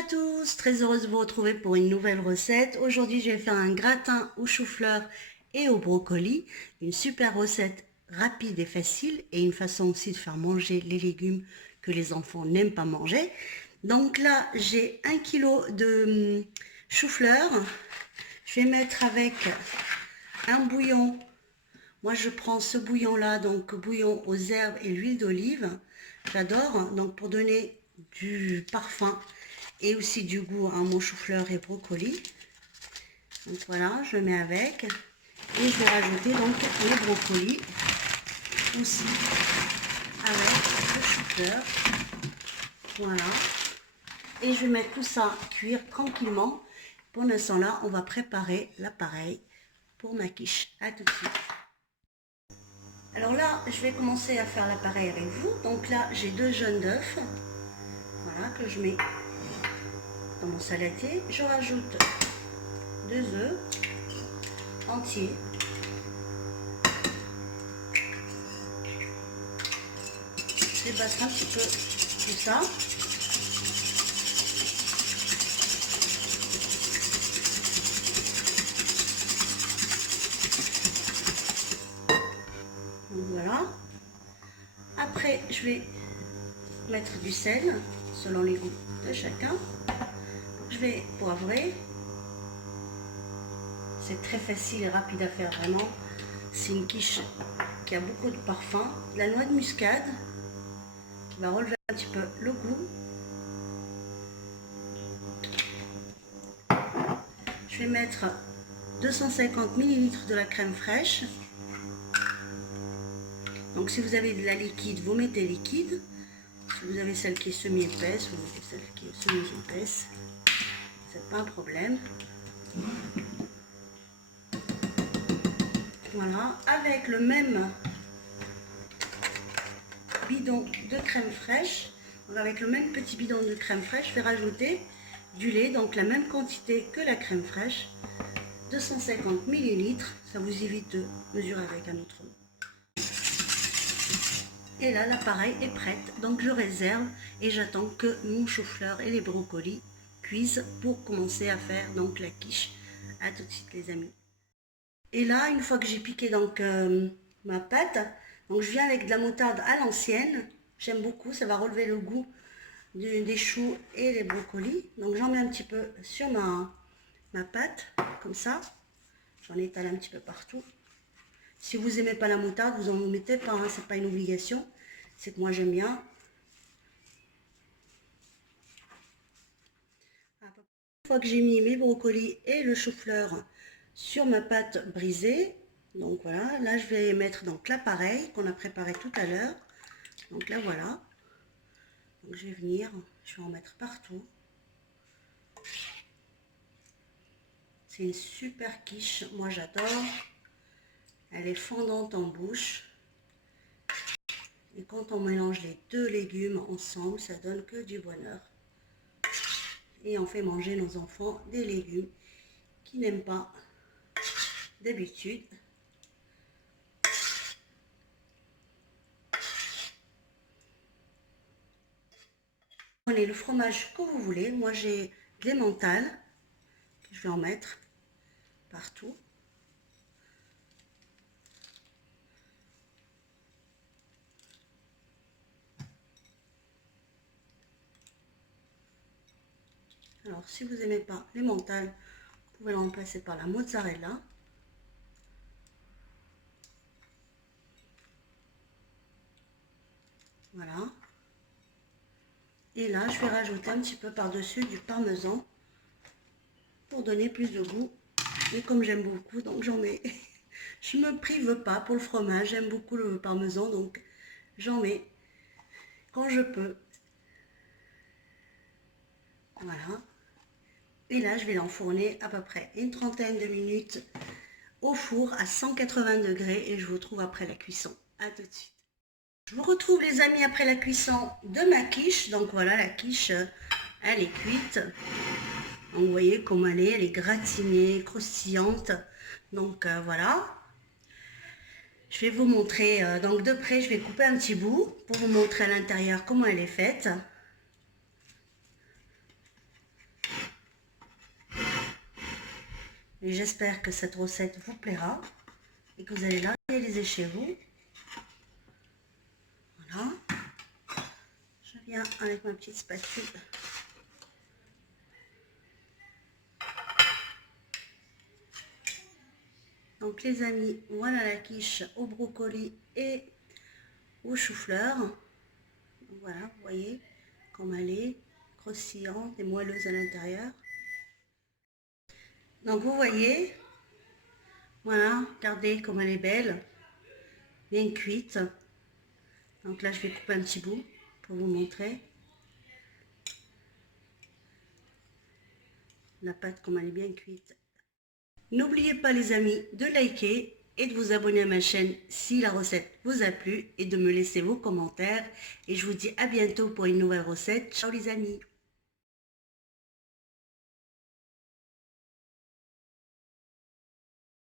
à tous, très heureuse de vous retrouver pour une nouvelle recette. Aujourd'hui, je vais faire un gratin au chou-fleur et au brocoli. Une super recette rapide et facile et une façon aussi de faire manger les légumes que les enfants n'aiment pas manger. Donc là, j'ai 1 kg de chou-fleur. Je vais mettre avec un bouillon. Moi, je prends ce bouillon-là, donc bouillon aux herbes et l'huile d'olive. J'adore, donc pour donner du parfum et aussi du goût à mon chou-fleur et brocoli. Donc voilà, je le mets avec. Et je vais rajouter donc les brocolis aussi avec le chou-fleur. Voilà. Et je vais mettre tout ça cuire tranquillement. Pendant ce temps-là, on va préparer l'appareil pour ma quiche. À tout de suite. Alors là, je vais commencer à faire l'appareil avec vous. Donc là, j'ai 2 jaunes d'œufs. Voilà, que je mets dans mon saladier. Je rajoute 2 œufs entiers. Je vais battre un petit peu tout ça. Donc voilà. Après, je vais mettre du sel selon les goûts de chacun. Je vais poivrer. C'est très facile et rapide à faire vraiment. C'est une quiche qui a beaucoup de parfum. De la noix de muscade qui va relever un petit peu le goût. Je vais mettre 250 ml de la crème fraîche. Donc si vous avez de la liquide, vous mettez liquide. Si vous avez celle qui est semi-épaisse, vous mettez celle qui est semi-épaisse. C'est pas un problème. Voilà, avec le même bidon de crème fraîche, avec le même petit bidon de crème fraîche, je vais rajouter du lait, donc la même quantité que la crème fraîche, 250 ml. Ça vous évite de mesurer avec un autre. Et là, l'appareil est prête, donc je réserve et j'attends que mon chou-fleur et les brocolis cuisent pour commencer à faire donc la quiche. À tout de suite les amis. Et là, une fois que j'ai piqué donc ma pâte, donc je viens avec de la moutarde à l'ancienne. J'aime beaucoup, ça va relever le goût des choux et les brocolis. Donc j'en mets un petit peu sur ma pâte, comme ça. J'en étale un petit peu partout. Si vous n'aimez pas la moutarde, vous en mettez pas, hein, c'est pas une obligation. C'est que moi j'aime bien. Une fois que j'ai mis mes brocolis et le chou-fleur sur ma pâte brisée, donc voilà, là je vais mettre donc l'appareil qu'on a préparé tout à l'heure. Donc là voilà. Donc je vais venir, je vais en mettre partout. C'est une super quiche, moi j'adore. Elle est fondante en bouche. Et quand on mélange les deux légumes ensemble, ça donne que du bonheur. Et on fait manger nos enfants des légumes qui n'aiment pas d'habitude. Prenez le fromage que vous voulez. Moi j'ai de l'emmental. Je vais en mettre partout. Alors, si vous n'aimez pas l'emmental, vous pouvez le remplacer par la mozzarella. Voilà. Et là, je vais rajouter un petit peu par-dessus du parmesan pour donner plus de goût. Et comme j'aime beaucoup, donc j'en mets. Je ne me prive pas pour le fromage, j'aime beaucoup le parmesan, donc j'en mets quand je peux. Voilà. Et là, je vais l'enfourner à peu près une trentaine de minutes au four à 180 degrés et je vous retrouve après la cuisson. À tout de suite. Je vous retrouve les amis après la cuisson de ma quiche. Donc voilà, la quiche, elle est cuite. Donc vous voyez comme elle est gratinée, croustillante. Donc voilà. Je vais vous montrer, donc de près, je vais couper un petit bout pour vous montrer à l'intérieur comment elle est faite. Et j'espère que cette recette vous plaira et que vous allez la réaliser chez vous. Voilà. Je viens avec ma petite spatule. Donc les amis, voilà la quiche au brocoli et au chou-fleur. Voilà, vous voyez comme elle est croustillante et moelleuse à l'intérieur. Donc vous voyez, voilà, regardez comme elle est belle, bien cuite. Donc là je vais couper un petit bout pour vous montrer la pâte comme elle est bien cuite. N'oubliez pas les amis de liker et de vous abonner à ma chaîne si la recette vous a plu et de me laisser vos commentaires. Et je vous dis à bientôt pour une nouvelle recette. Ciao les amis!